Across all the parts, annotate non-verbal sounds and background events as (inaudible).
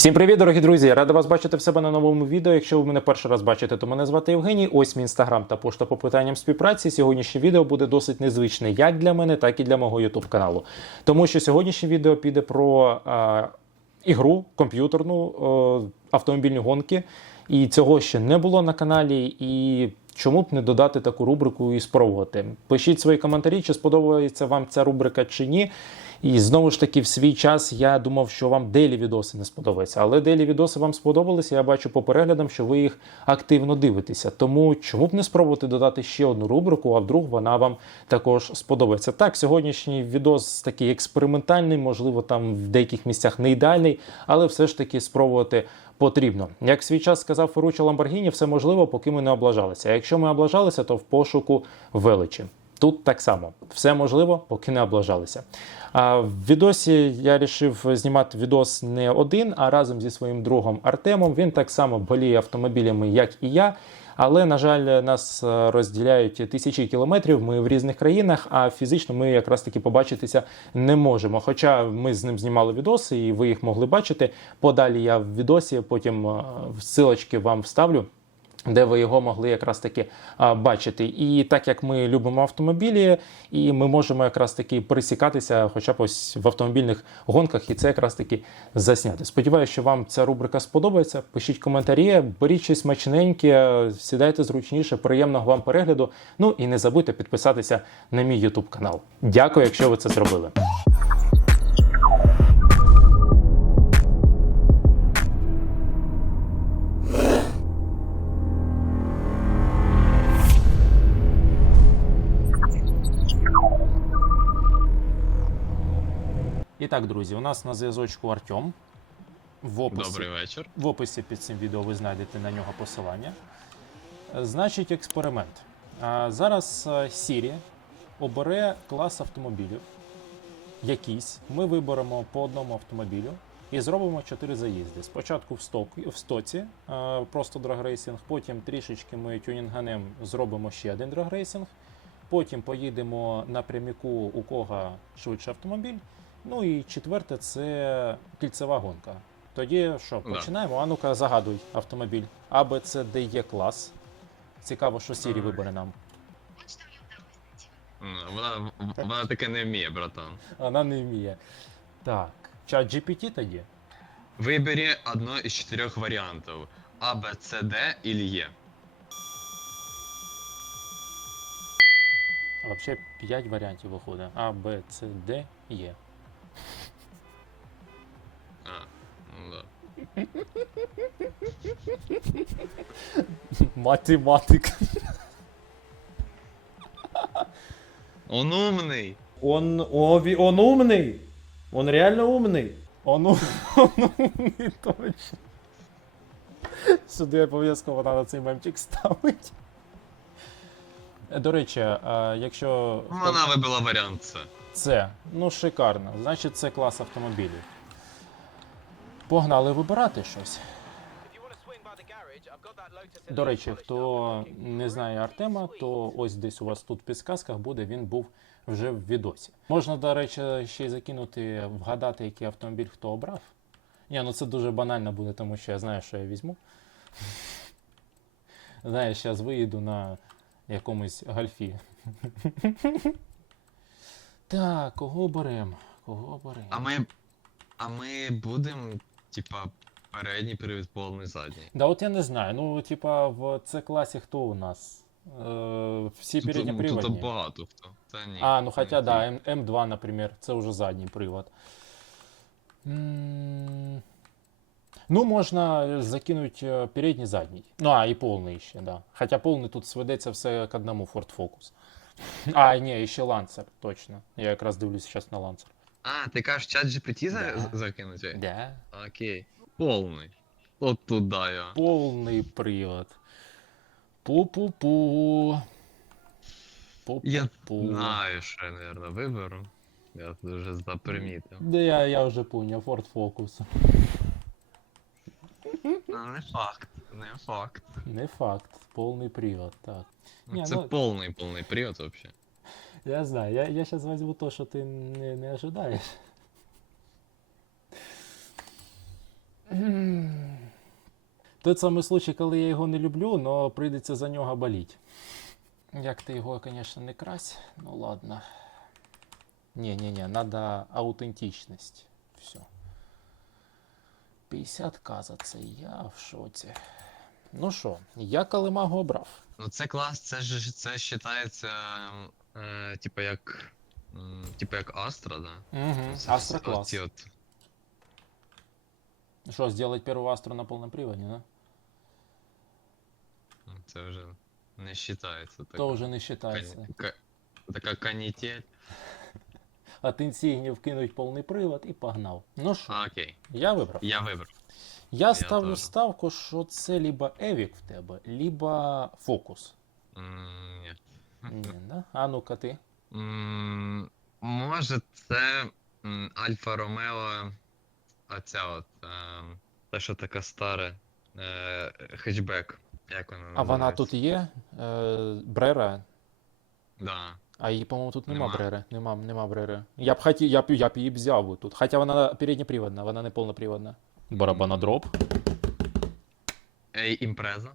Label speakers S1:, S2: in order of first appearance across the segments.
S1: Всім привіт, дорогі друзі! Я вас бачити в себе на новому відео. Якщо ви мене перший раз бачите, то мене звати Євгеній. Ось мій інстаграм та пошта по питанням співпраці. Сьогоднішнє відео буде досить незвичне як для мене, так і для мого YouTube каналу. Тому що сьогоднішнє відео піде про е, ігру комп'ютерну е, автомобільні гонки. І цього ще не було на каналі. І чому б не додати таку рубрику і спробувати? Пишіть свої коментарі, чи сподобається вам ця рубрика чи ні. І знову ж таки, в свій час я думав, що вам дейлі відоси не сподобаються. Але дейлі відоси вам сподобалися. Я бачу по переглядам, що ви їх активно дивитеся. Тому чому б не спробувати додати ще одну рубрику, а вдруг вона вам також сподобається. Так, сьогоднішній відос такий експериментальний, можливо, там в деяких місцях не ідеальний, але все ж таки спробувати. Потрібно, як свій час сказав Ферруччо Ламборгіні, все можливо, поки ми не облажалися. Якщо ми облажалися, то в пошуку величі. Тут так само все можливо, поки не облажалися. А в відосі я вирішив знімати відос не один, а разом зі своїм другом Артемом. Він так само боліє автомобілями, як і я. Але, на жаль, нас е, розділяють тисячі кілометрів. Ми в різних країнах, а фізично ми якраз таки побачитися не можемо. Хоча ми з ним знімали відоси, і ви їх могли бачити. Подалі я в відосі, потім е, ссылочки вам вставлю. Де ви його могли якраз таки бачити, і так як ми любимо автомобілі, і ми можемо якраз таки пересікатися, хоча б ось в автомобільних гонках, і це якраз таки засняти. Сподіваюся, що вам ця рубрика сподобається. Пишіть коментарі, беріть щось смачненьке, сідайте зручніше, приємного вам перегляду. Ну і не забудьте підписатися на мій YouTube канал. Дякую, якщо ви це зробили. Так, друзі, у нас на зв'язочку Артем. В описі,
S2: Добрий вечір.
S1: в описі під цим відео ви знайдете на нього посилання. Е, Значить, експеримент. Зараз е, Siri обере клас автомобілів. Якийсь. Ми виберемо по одному автомобілю і зробимо 4 заїзди. Спочатку в, сток, в стоці, е, просто драгрейсинг, потім трішечки ми тюнінганем зробимо ще один драгрейсинг. Потім поїдемо напряміку, у кого швидше автомобіль. Ну і четверте це кільцева гонка. Тоді що,
S2: Да.
S1: починаємо? А ну-ка, загадуй автомобіль. А, Б, Д, Є клас. Цікаво, що Сірі вибере нам.
S2: Вона, вона таке не вміє, братан.
S1: Вона не вміє. Так. Чат GPT тоді?
S2: Вибери одно із чотирьох варіантів: А, Б, С, Д і Є.
S1: Взагалі 5 варіантів виходить. А, Б, С, Д, Є.
S2: А, ну да. (laughs)
S1: Математик.
S2: Он умний!
S3: Он, о, ви- он умный. Он реально умный.
S1: Ону, ону, не точно. Сюди обов'язково треба цей мемчик ставити. Е, До речі, а якщо
S2: Вона вибила варіант С.
S1: це, ну шикарно, значить це клас автомобілів. Погнали вибирати щось. До речі, хто не знає Артема, то ось десь у вас тут в підсказках буде, він був вже в відосі. Можна, до речі, ще й закинути, вгадати, який автомобіль хто обрав. Ні, ну це дуже банально буде, тому що я знаю, що я візьму. Знаєш, зараз виїду на якомусь гольфі. Так, кого беремо? Кого беремо?
S2: А ми. А ми будемо, типа, передній привід повний задній.
S1: Да от я не знаю. Ну, типа, в це класі хто у нас? Е, всі
S2: Тут,
S1: переднеприводні.
S2: тут багато хто. Та ні.
S1: А, ну
S2: Ні.
S1: да, М, М2, например, це уже задній привод. М, Ну, можна закинуть е, передній задній. Ну, а, і повний ще, да. Хоча повний тут сведеться все к одному Ford Focus. (laughs) А, ні, ще Lancer, точно. Я якраз дивлюсь зараз на Lancer.
S2: А, ти кажеш, чат GPT за...
S1: Да.
S2: закинути?
S1: Да.
S2: Окей. Повний. От туди я.
S1: Повний привод. Пу-пу-пу.
S2: Я
S1: Пу-пу-пу.
S2: знаю, що я, наверное, виберу. Я вже запримітив.
S1: Да я, я вже поняв, Ford Focus.
S2: А, не факт, не факт.
S1: Не факт, повний привод, так. Ні,
S2: Це
S1: ну-
S2: повний повний привод вообще.
S1: Я знаю, я, я сейчас возьму то, що ти не, не ожидаєш. (clears throat) Той самий случай, коли я його не люблю, але прийдеться за нього боліти. Як ти його, звісно, не крась, ну ладно. Не-не-не, надо аутентичность. Все. 50к за це, я в шоці. Ну що, я Калимагу обрав.
S2: Ну це клас, це ж це вважається, е, типу як. Типу як Астра, да?
S1: Угу.
S2: Це
S1: Астра
S2: всі-
S1: клас.
S2: оці от.
S1: Что, сделать первую Астру на полном приводе, да?
S2: ну, Це вже не вважається.
S1: То уже не считается.
S2: Така канітель.
S1: От інсігнів кинуть повний привод і погнав. Ну що,
S2: окей.
S1: я вибрав.
S2: Я вибрав.
S1: Я ставлю
S2: теж.
S1: ставку, що це либо Евік в тебе, либо Фокус.
S2: М, Ні.
S1: Ні, да? А ну-ка ти.
S2: М, Може, це м, Альфа Ромео. Оця от. е, Те, що така стара. е, Хетчбек. Як вона
S1: А вона
S2: називається?
S1: тут є? Е, Брера.
S2: Да.
S1: А її, по-моєму, тут нема,
S2: Нема.
S1: брери. Нема, нема брери. Я б хотів, я б, я б її взяв би тут. Хоча вона переднеприводна, вона не повноприводна. Барабанодроп?
S2: Ей, імпреза.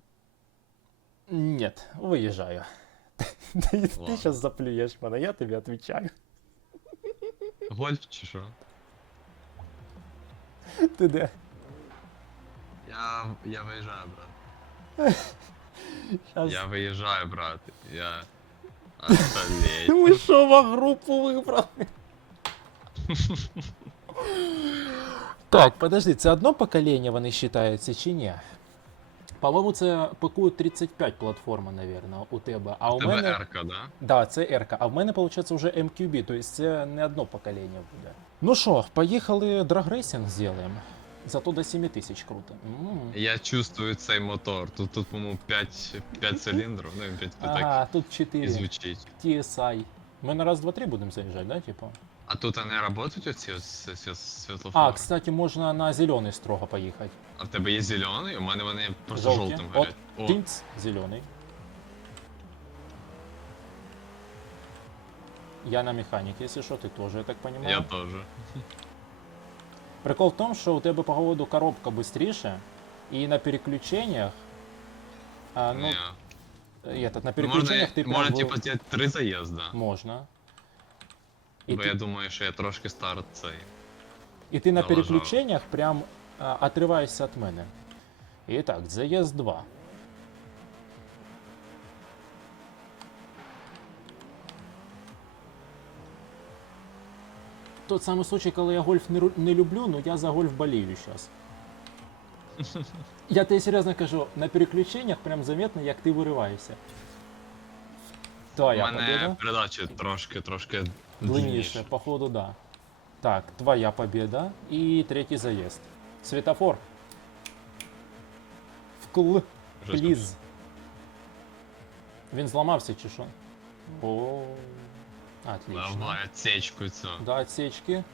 S1: Нет, виїжджаю. (laughs) Ти, ти
S2: Ладно.
S1: зараз заплюєш мене, я тобі відповідаю.
S2: Гольф чи що?
S1: Ти де?
S2: Я, я виїжджаю, брат.
S1: Щас...
S2: Я виїжджаю, брат. Я. (laughs) Осталеть.
S1: Ми що в групу вибрали? (laughs) так, подожди, це одно покоління вони вважаються чи ні? По-моєму, це ПКУ-35 платформа, наверное, у тебе. А у
S2: Тебе
S1: мене.
S2: Ерка, да?
S1: Да, це Ерка. А в мене, виходить, вже MQB, тобто це не одно покоління буде. Ну що, поїхали драгрейсинг зробимо. Зато до 7 тисяч круто. М.
S2: Я чувствую цей мотор. Тут, тут по-моєму, 5, 5 циліндрів, ну, 5 так
S1: А, тут
S2: і
S1: 4.
S2: звучить.
S1: TSI. Ми на раз, два, три будемо заїжджати, да, типа?
S2: А тут не працюють оці ось сві- сві-
S1: А,
S2: світлофори?
S1: кстати, можна на зелений строго поїхати.
S2: А в тебе є зелений? У мене вони просто
S1: Жовті.
S2: жовтим
S1: От,
S2: горять. О,
S1: Тинц, зелений. Я на механіки, якщо що, ти теж, я так розумію.
S2: я теж.
S1: Прикол в тому, що у тебе по поводу коробка швидше, і на переключеннях. А, ну,
S2: Ні.
S1: этот, на
S2: Ну,
S1: переключеннях
S2: Можна,
S1: ти прям
S2: можна
S1: ви-
S2: типу, зробити три заїзда.
S1: Можна. І
S2: Бо
S1: ти,
S2: я думаю, що я трошки старт цей.
S1: і ти на
S2: налажав.
S1: переключеннях прям а, отриваєшся від мене. І так, заїзд 2. Тот самий случай, коли я гольф не, не люблю, но я за гольф болею зараз. (laughs) Я тебе серйозно кажу, на переключеннях прям заметно, як ти вириваєшся.
S2: У
S1: Твоя
S2: мене
S1: победа.
S2: передачі трошки, трошки
S1: Длинніше, походу, да. Так, твоя победа і третій заїзд. Светофор. Вкл.
S2: Жесть.
S1: Пліз. Він зламався чи що? О, отлично.
S2: Давай, отсечку цю.
S1: До отсечки.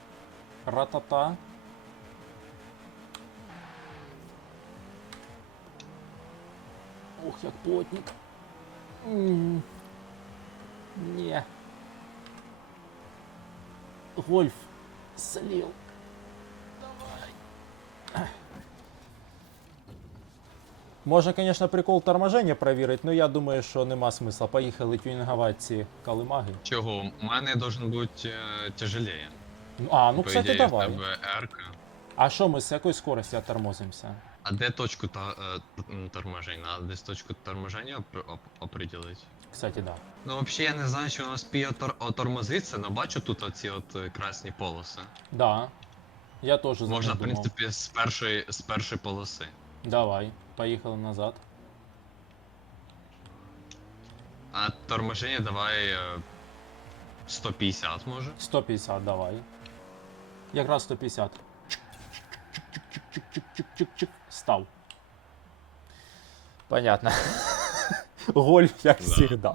S1: Ратата. Ух, як плотник. М. Не. Гольф слил. Давай. Можна, конечно, прикол торможення перевірити, але я думаю, що нема смисла. Поїхали тюнінгувати ці калимаги.
S2: Чого? У мене должен бути е, тяжелее.
S1: Ну, А, ну,
S2: По
S1: кстати,
S2: ідеї, в
S1: давай.
S2: тебе.
S1: А що ми з якої скорості тормозимося?
S2: А де точку та, е, м, торможення? Надо десь точку торможення оп- оп- определити.
S1: Кстати, да.
S2: Ну, взагалі, я не знаю, чи воно спіє тор- отормозиться, але бачу тут оці от е, красні полоси.
S1: Да. Я теж
S2: Можна, в
S1: думав.
S2: принципі, з першої, з першої полоси.
S1: Давай, поїхали назад.
S2: А торможення давай е, 150 може.
S1: 150, давай. Якраз 150. Чик-чик-чик-чик-чик-чик-чик. Став. Понятно. Гольф, як
S2: Да.
S1: завжди.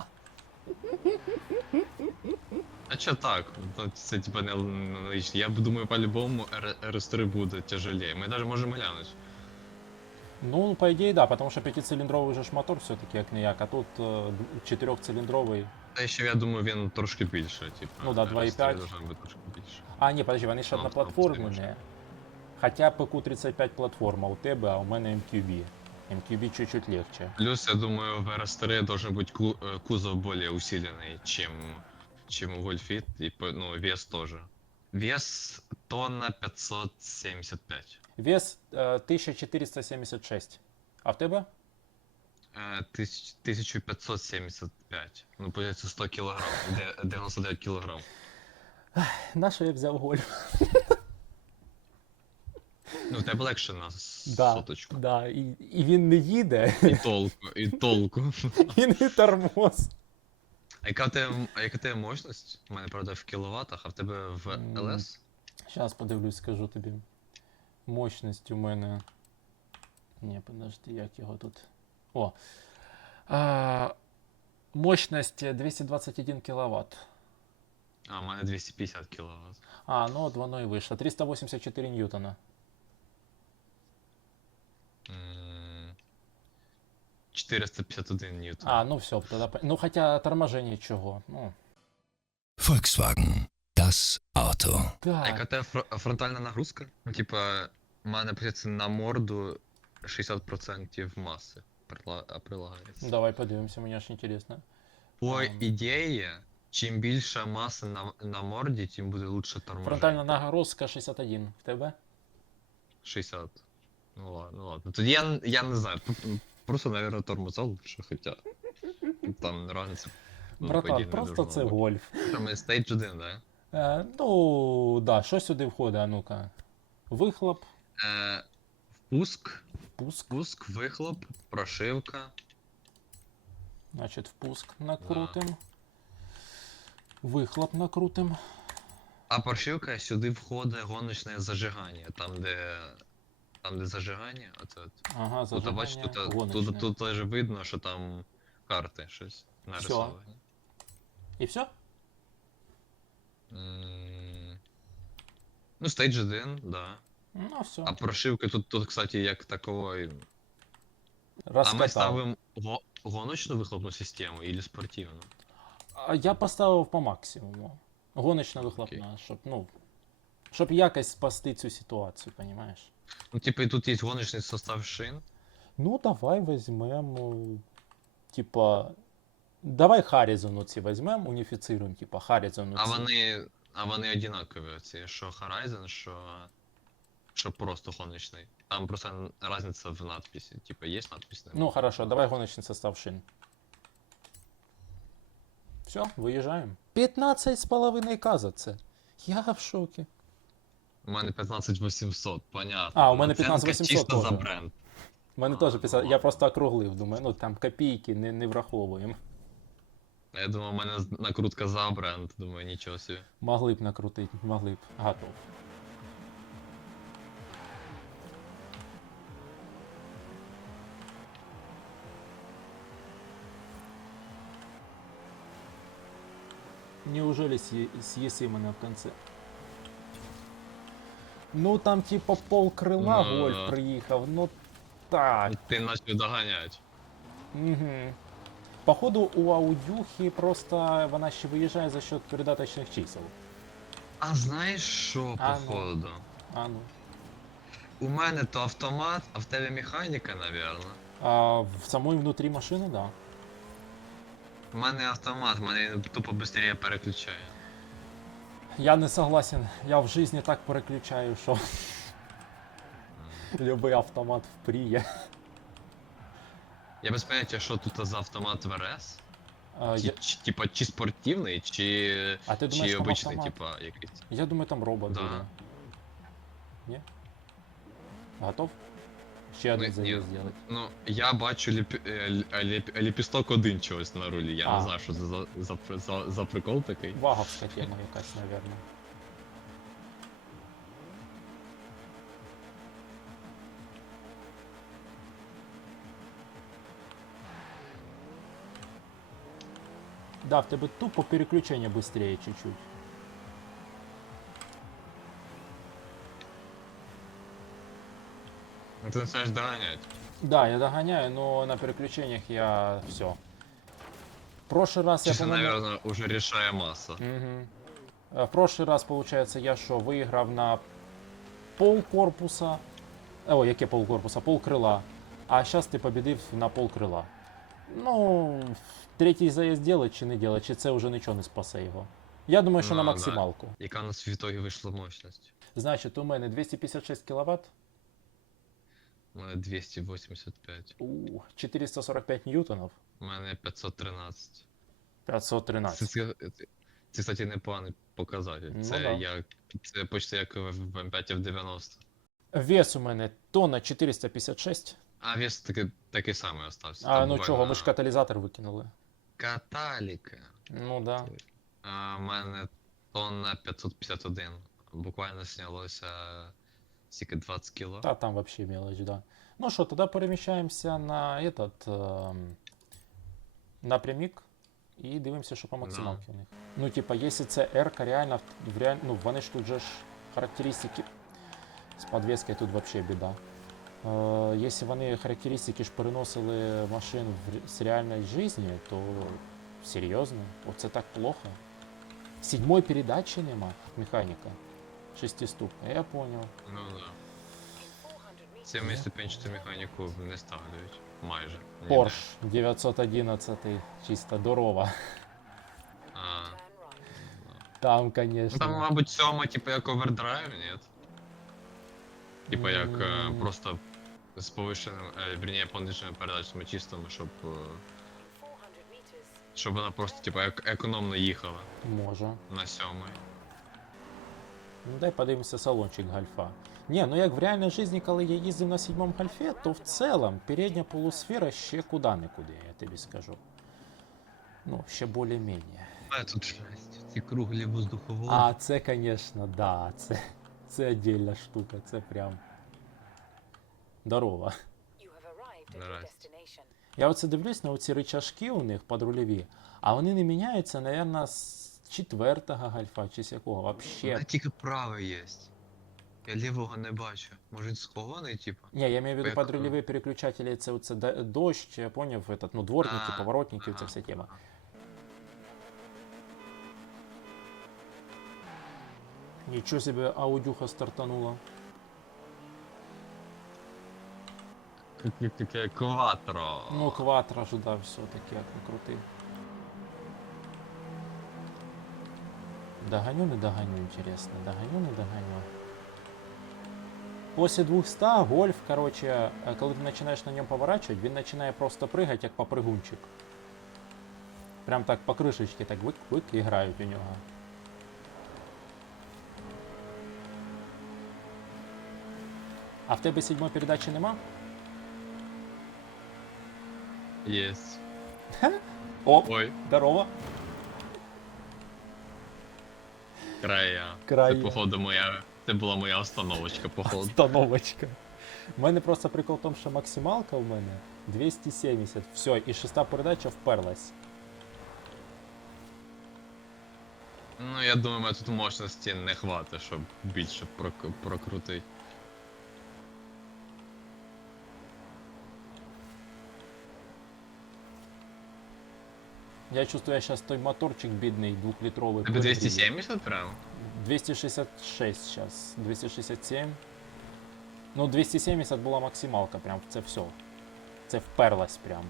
S2: А чо так? Ну, Це типа не не. Я б думаю, по-любому RS3 буде тяжелее. Ми навіть можемо глянути.
S1: Ну, по ідеї, да, потому що п'ятициліндровий же ж мотор все-таки як не як, а тут е, чотирьохциліндровий.
S2: Та ще я думаю, він трошки більше, типу.
S1: Ну да,
S2: RS3
S1: 2,5.
S2: должен бути трошки більше.
S1: А, ні, подожди, вони ж
S2: Ну,
S1: одноплатформені. Хоча ПК-35 платформа у тебе, а у мене MQB. MQB чуть-чуть легче.
S2: Плюс, я думаю, в RS3 должен быть ку- э, кузов более усиленный, чем, чем у Гольфит, и по- ну, вес тоже. Вес тонна 575.
S1: Вес е, 1476. А в тебе?
S2: Э, тысяч- 1575. Ну, получается 100 килограмм. де- 99 килограмм.
S1: На що я взяв гольф? (laughs)
S2: Ну, тебе легше на
S1: Да,
S2: соточку.
S1: да, і, і він не їде,
S2: І толку, і толку. (laughs)
S1: і не тормоз.
S2: А яка тебе, а яка тебе мощність? У мене, правда, в кіловатах, а в тебе в ЛС?
S1: Зараз подивлюсь, скажу тобі. Мощність у мене. Ні, подожди, як його тут. О. А, мощність 221 кВт.
S2: А, у мене 250 кіловат.
S1: А, ну от воно і вийшло. 384 ньютона.
S2: 451 ньютон.
S1: А, ну все, по- Ну, хоча торможення чого. Ну,
S4: Volkswagen. Das Auto.
S2: А яка
S1: так.
S2: в тебе фро- фронтальна нагрузка? Ну, типа, у мене получается, на морду 60% маси прила- прилагається.
S1: Давай подивимося, мені аж інтересно.
S2: По
S1: Ам.
S2: ідеї, чим більше маси на, на морді, тим буде лучше торможення.
S1: Фронтальна нагрузка 61. В тебе?
S2: 60. Ну ладно, ну ладно. Тоді я, я не знаю. Просто, наверное, тормоза лучше, хоча. Там разница. ну,
S1: Братан,
S2: ідеї,
S1: просто це
S2: бути.
S1: гольф.
S2: Там і стейдж 1, да?
S1: Е, ну, да, що сюди входить, а ну-ка. Вихлоп,
S2: Е, впуск,
S1: пуск.
S2: впуск, вихлоп, прошивка.
S1: Значить, впуск накрутим. Вихлоп накрутим.
S2: А прошивка сюди входить гоночне зажигання. Там, де. Там, де зажигання, оце от.
S1: Ага,
S2: Тут, а
S1: зажигання,
S2: тут,
S1: гоночне.
S2: тут, тут теж видно, що там карти щось нарисовані.
S1: І все?
S2: М, Ну, стейдж 1, да.
S1: Ну, все.
S2: А прошивка тут, тут, кстати, як такової. А ми
S1: Розкатав.
S2: ставимо го- гоночну вихлопну систему или спортивну?
S1: А Я поставив по максимуму. Гоночна вихлопна, щоб, ну, щоб якось спасти цю ситуацію, розумієш?
S2: Ну, типа, і тут є гоночний состав шин.
S1: Ну, давай візьмемо. Типа. Давай Харрізону ці візьмемо, уніфіцируємо, типа Харрізону.
S2: А вони. А вони одинакові, ці, що Horizon, що. Що просто гоночний. Там просто різниця в надписі. Типа, є надпись?
S1: Ну, хорошо, давай гоночный состав шин. Все, виїжджаємо. 15 з половиною каза це. Я в шокі.
S2: У мене 15800, понятно.
S1: А, у мене 15800
S2: чисто за бренд.
S1: У мене теж 50, я просто округлив, думаю, ну там копійки не, не враховуємо.
S2: Я думав, у мене накрутка за бренд, думаю, нічого собі.
S1: Могли б накрутити, могли б. Готов. Неужели съе- съеси мене в конце? Ну там типа пол крила
S2: Ну,
S1: гольф
S2: да.
S1: приїхав, ну так.
S2: Ти почав доганяти.
S1: Угу. Походу у аудюхи просто вона ще виїжджає за счет передаточних чисел.
S2: А знаєш що,
S1: А, ну.
S2: походу?
S1: А ну.
S2: У мене то автомат, а в тебе механіка, навірно.
S1: А в самой внутрі машини, да.
S2: У мене автомат, мене він тупо швидше переключає.
S1: Я не согласен. Я в житті так переключаю, що любий автомат впріє.
S2: Я без поняття, що тут за автомат в РС?
S1: А,
S2: Чи,
S1: я,
S2: чи, типа, чи спортивний, чи,
S1: а ти думаєш,
S2: чи
S1: там
S2: обичний,
S1: автомат?
S2: типа, якийсь.
S1: Я думаю, там робот
S2: Да.
S1: буде. Ні? Готов? Ще один заїзд зробити.
S2: Ну, я бачу ліп, е, лі- е, ліп, ліпісток один чогось на рулі. Я
S1: А.
S2: не знаю, що це за, за, за, за прикол такий.
S1: Ваговська тема якась, напевно. Да, в тебе тупо переключение быстрее чуть-чуть.
S2: Ну, Ти починаєш доганяти.
S1: Да, я догоняю, но на переключениях я все. прошлый раз я,
S2: Чи
S1: по-моему...
S2: наверное, уже рішає маса.
S1: Мгм. Е, В прошлый раз, получается, я що, виграв на пол корпуса. О, яке пол корпуса, пол крила. а зараз ти побідив на пол крила. Ну, третій заїзд делать чи не делать, чи це вже нічого не спасе його. Я думаю, що на
S2: Ну, да.
S1: максималку.
S2: Яка у нас в ітогі вийшла мощність?
S1: Значить, у мене 256 кВт,
S2: У мене 285.
S1: у 445 ньютонів,
S2: У мене 513.
S1: 513.
S2: це, це, це, кстати, непоганий показатель.
S1: Ну
S2: це
S1: да.
S2: як. Це почти як в в М5 F90.
S1: Вес у мене тонна 456.
S2: А вес таки, такий самий остався.
S1: А
S2: Там
S1: ну чого, ми ж каталізатор викинули.
S2: Каталіка.
S1: Ну да.
S2: А, у мене тонна 551. Буквально снялося тільки 20 кіло.
S1: Та там вообще мелочь, да. Ну что, тогда перемещаемся на этот эм, напрямик і дивимося, що по максималці у них. Ну, типа, якщо це R, реально, в реаль... ну, вони ж тут же ж характеристики з підвіскою тут вообще біда. Е, якщо вони характеристики ж переносили машин в... ре- з реальної житті, то серйозно, оце так плохо. Седьмої передачі нема механіка. Шестиступка, я понял.
S2: Ну да. Це ступенчату механіку не ставлять. Майже. ніде.
S1: Porsche 911, чисто здорова.
S2: А,
S1: Там,
S2: ну
S1: конечно.
S2: там, мабуть, сьома, типу, як овердрайв, ні? Типа як е,
S1: М.
S2: просто з повищеним, е, вірніше, пониженими передачами чистими, щоб. е, щоб вона просто, типа, ек- економно їхала
S1: Може.
S2: на сьомий.
S1: Ну дай подивимося салончик гольфа. Ні, ну як в реальній житті, коли я їздив на сьомому гольфі, то в цілому передня полусфера ще куди нікуди, я тобі скажу. Ну, ще більш-менш.
S2: А тут шесть. Ці круглі воздуховоди.
S1: А, це, звісно, да, це, це отдельна штука, це прям. Здорово. Я оце дивлюсь на оці рычажки у них подрульові, а вони не міняються, мабуть, з четвертого гольфа чи з якого. Вообще.
S2: Вона тільки правий є. Я лівого не бачу. Може схований, типа?
S1: Не, я имею в виду
S2: Як,
S1: подрульові переключателі, це оце дощ, я поняв, этот, ну, дворники,
S2: А,
S1: поворотники, ця вся тема. Нічого себе аудюха стартанула.
S2: Таке кватро.
S1: Ну, кватро ж, да, все-таки, як не Догоню, не догоню, интересно. Догоню, не догоню. После 200 гольф, короче, е, коли ти починаєш на ньому поворачувати, він починає просто пригати, як попригунчик. Прям так по кришечці так вик-вик і грають у нього. А в тебе сьомої передачі нема?
S2: Єсть. (laughs)
S1: Оп,
S2: Ой,
S1: здорово.
S2: Края.
S1: Края.
S2: Це походу моя. Це була моя остановочка, походу.
S1: Остановочка. У мене просто прикол в тому, що максималка у мене 270. Все, і шеста передача вперлась.
S2: Ну, я думаю, мене тут мощності не хватить, щоб більше прок- прокрутити.
S1: Я чувствую, я сейчас той моторчик бідний двухлітровий.
S2: Тебе
S1: прогрію.
S2: 270 прям?
S1: 266 сейчас. 267. Ну, 270 була максималка, прям це все. Це вперлась прям.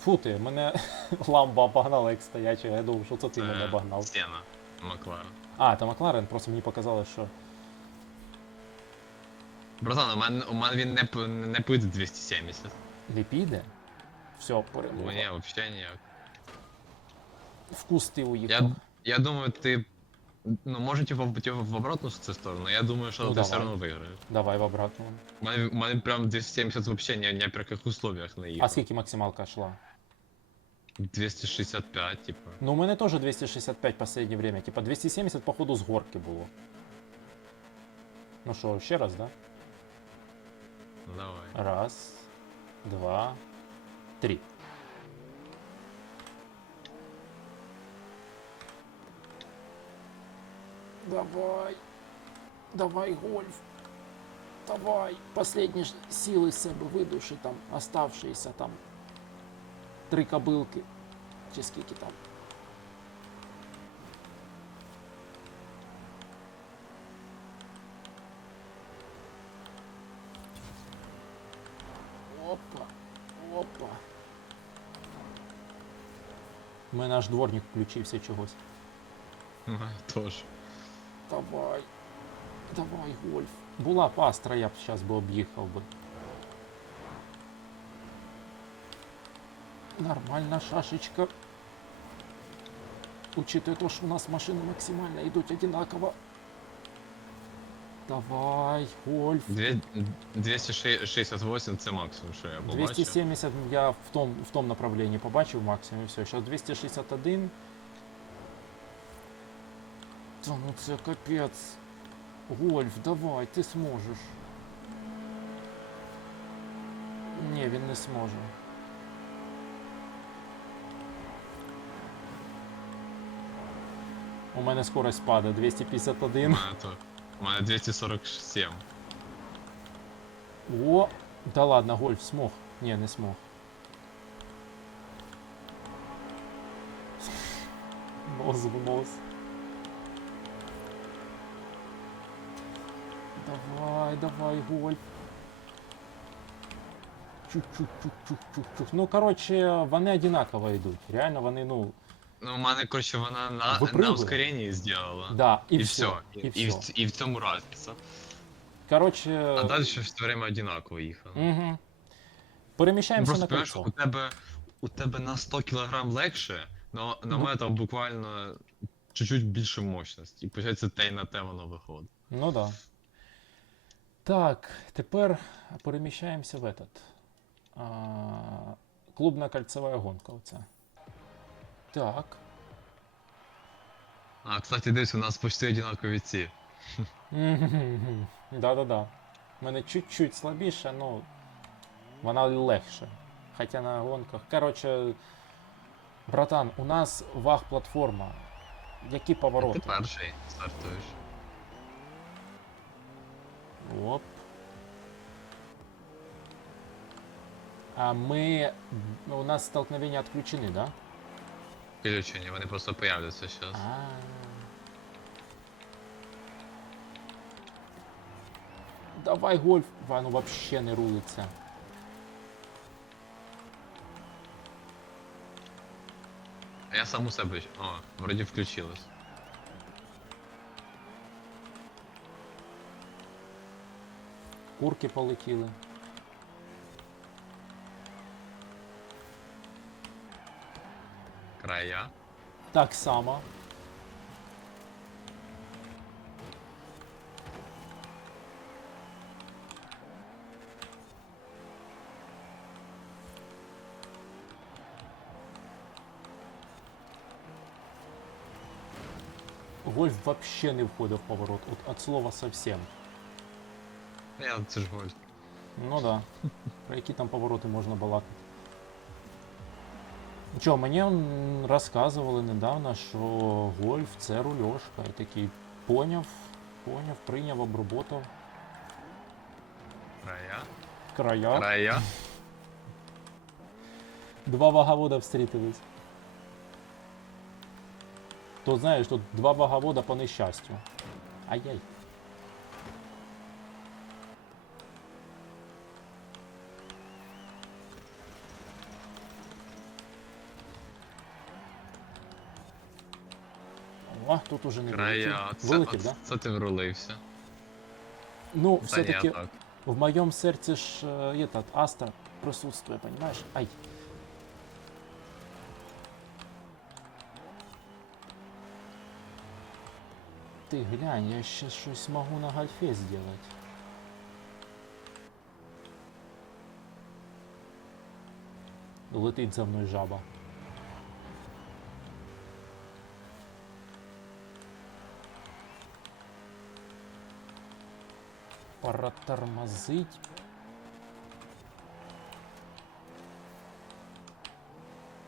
S1: Фу ти, мене (laughs) ламба обогнала як стоячого. Я думав, що це ти мене обогнав.
S2: Стіна. Макларен.
S1: А, це Макларен, просто мені показали, що.
S2: Братан, у мене, у мене він не, не пиде 270.
S1: Ліпіде? Все,
S2: Бо
S1: перемога.
S2: ні, взагалі ніяк.
S1: В кусти уїхав.
S2: Я, я думаю, ти. Ну, може, типу, в, типу, в обратну цю сторону, я думаю, що
S1: Ну,
S2: ти все
S1: давай.
S2: одно виграєш.
S1: Давай в обратну.
S2: У мене, у мене прям 270 взагалі ні, ні при яких условиях не їхав.
S1: А скільки максималка шла?
S2: 265, типу.
S1: Ну, у мене теж 265 в последнее время. Типа 270, походу, з горки було. Ну що, ще раз, да?
S2: Ну давай.
S1: Раз, два, три. Давай. Давай, гольф. Давай. Последні ж сили з себе видуши там, оставшиеся там. Три кобилки. Чи скільки там. Мене аж дворник включився чогось.
S2: Ну, Тож.
S1: Давай. Давай, гольф. Була б Астра, я б зараз би об'їхав би. Нормальна шашечка. Учитывая то, что у нас машины максимально идут одинаково. Давай, гольф.
S2: Дві- 268 це максимум, що я побачив.
S1: 270 я в том, в том направлении побачив максимум і все. Сейчас 261. Та ну це капець. Гольф, давай, ти зможеш. Ні, він не зможе. У мене скорость падає 251.
S2: У мене то. У мене 247.
S1: О, да ладно, гольф смог. Не, не смог. Нос в нос. Давай, давай, гольф. Чук-чук-чук-чук-чук-чук. Ну, короче, вони одинаково йдуть. Реально, вони, ну,
S2: Ну, у мене, коротше, вона на, на
S1: Випригує.
S2: ускоренні зробила.
S1: да, і, все. І,
S2: І,
S1: все.
S2: і, в, і в цьому разниця.
S1: Короче,
S2: А далі все время одинаково їхало.
S1: угу. переміщаємося
S2: Просто
S1: на
S2: понимаєш,
S1: кольцо.
S2: у тебе, у тебе на 100 кг легше, но на
S1: Ну.
S2: мене там буквально чуть-чуть більше мощності. І виходить, те й на те воно виходить.
S1: Ну да. Так, тепер переміщаємося в этот. А, клубна кольцевая гонка. Оце. Так.
S2: А, кстати, десь у нас почти одинакові ці.
S1: Да-да-да. У мене чуть-чуть слабіше, ну вона легше. Хоча на гонках. Короче, братан, у нас ваг платформа. Які
S2: Ти перший стартуєш.
S1: Оп. А ми. У нас столкновення відключені, да?
S2: Включені, вони просто появляться зараз.
S1: Давай гольф. Ва, ну вообще не рулиться.
S2: А я сам у себе. О, вроді включилось.
S1: Курки полетіли.
S2: Края.
S1: Так само. Гольф вообще не входив в поворот. От, от слова совсем.
S2: Я це ж гольф.
S1: Ну да. Про які там повороти можна балакати. Чо, мені розказували недавно, що гольф це рульошка. Я такий поняв, поняв, прийняв, оброботав
S2: Края.
S1: края.
S2: Края.
S1: Два ваговода встретились. То знаєш, тут два ваговода по нещастю. Ай-яй. О, тут уже не
S2: Края. Це,
S1: Вилетів, да?
S2: це ти врулився.
S1: Ну,
S2: Та
S1: все-таки
S2: так.
S1: в моем сердце ж э, этот Астра присутствует, понимаешь? Ай. Ти глянь, я ще щось можу на гольфе сделать. Летить за мною жаба. Пора тормозить.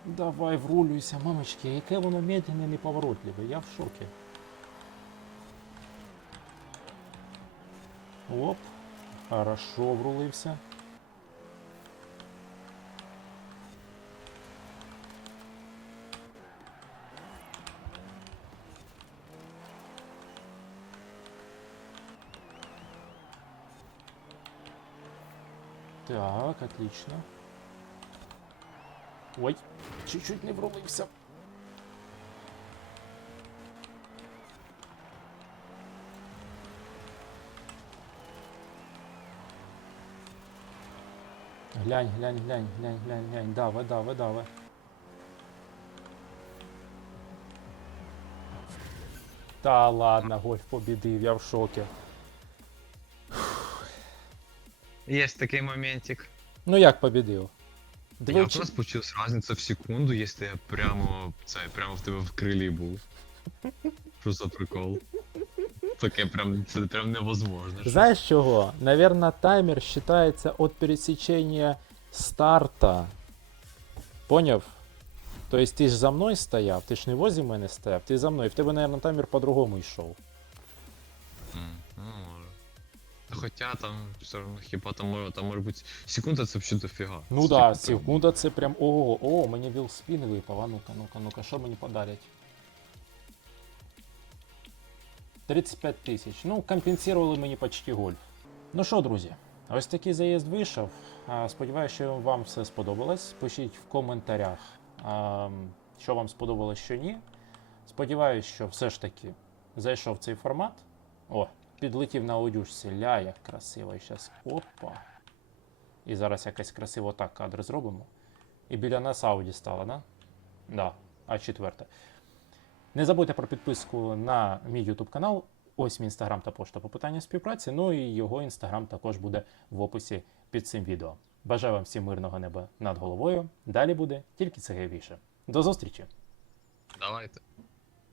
S1: Давай врулюйся, мамочки, яке воно медленне, неповоротливе, я в шокі. Оп, хорошо врулився. Отлично. Ой, чуть-чуть не врулився. Глянь, глянь, глянь, глянь, глянь, глянь, давай, давай, давай. Та ладно, гольф побідив, я в шокі.
S2: Є такий моментик.
S1: Ну як побідив?
S2: Я
S1: Двічі.
S2: просто почув разницю в секунду, якщо я прямо це прямо в тебе в крилі був. Що за прикол? Таке прям це прям невозможно. що-
S1: Знаешь чего? Наверное, таймер считается от пересечения старта. Поняв? То есть ти ж за мною стояв, ти ж не возле мене стояв, ти за мною. В тебе, наверное, таймер по-другому йшов.
S2: М. Хоча там все одно хіба там може, там може бути секунда це взагалі дофіга.
S1: Ну
S2: Це
S1: да, секунда це прям. Ого, о, мені віл спін випав. А ну-ка, ну-ка, ну-ка, що мені подарять? 35 тисяч. Ну, компенсували мені почти гольф. Ну що, друзі, ось такий заїзд вийшов. Сподіваюся, що вам все сподобалось. Пишіть в коментарях, що вам сподобалось, що ні. Сподіваюсь, що все ж таки зайшов цей формат. О, підлетів на одюжці. Ля, як красиво. І зараз опа. І зараз якось красиво так кадр зробимо. І біля нас Ауді стало, да? Да, А4. Не забудьте про підписку на мій YouTube канал. Ось мій інстаграм та пошта по питанню співпраці. Ну і його інстаграм також буде в описі під цим відео. Бажаю вам всім мирного неба над головою. Далі буде тільки цікавіше. До зустрічі!
S2: Давайте.